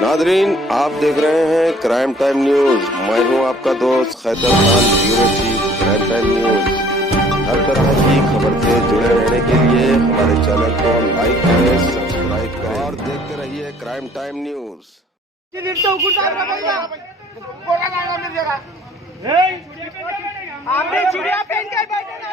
Nadreen, आप देख रहे हैं क्राइम टाइम न्यूज। मैं हूं आपका दोस्त Khaitar Khan, bureau chief crime time news. हर तरह की खबर से जुड़े रहने के लिए हमारे चैनल को लाइक करें, सब्सक्राइब करें और देखते रहिए क्राइम टाइम न्यूज। आपने चिड़िया पहन के बैठे ना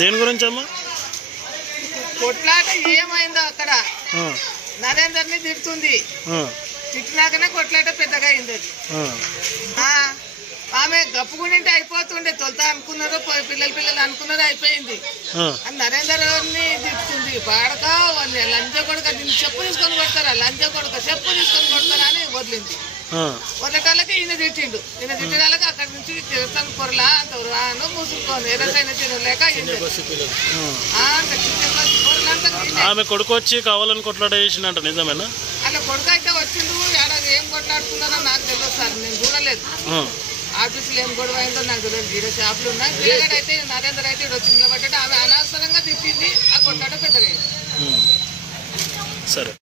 దేని గురించి అమ్మా కొట్లాట ఏమైందో అక్కడ నరేందర్ని తిడుతుంది, తిట్టినాకనే కొట్లాట పెద్దగా అయింది. ఆమె గప్పుకుంటే అయిపోతుండే, తొలుత అనుకున్నారు పిల్లలు అనుకున్నారు అయిపోయింది. నరేందర్ని తిడుతుంది, బాడక లంచ కొడుక దీన్ని చెప్పు తీసుకొని కొడతారా, లంచ కొడుక చెప్పు తీసుకొని కొడతారా అని వదిలింది. వదలటాలకి ఈయన తిట్టిండు, ఈయన తిట్టడానికి అక్కడి నుంచి తిరుగుతాను పొరలా అంత మూసుకొని ఎరసైన తినలేక ఆమె కొడుకు వచ్చి కావాలని కొట్లాట చేసిందంట, నిజమేనా? అలా కొడుకు అయితే వచ్చిండు, ఏం కొట్లాడుతున్నారో నాకు తెలియదు సార్, నేను చూడలేదు. ఆఫీసులో ఏం గొడవ అయిందో నాకు తెలియదు. జీరో షాపులు ఉన్నాయి. పిల్లగాడు అయితే నరేందర్ అయితే ఇక్కడ వచ్చి నిలబడ్డాడు, ఆమె అనవసరంగా తిట్టింది, ఆ కొట్లాట పెద్దగా అయింది. సరే.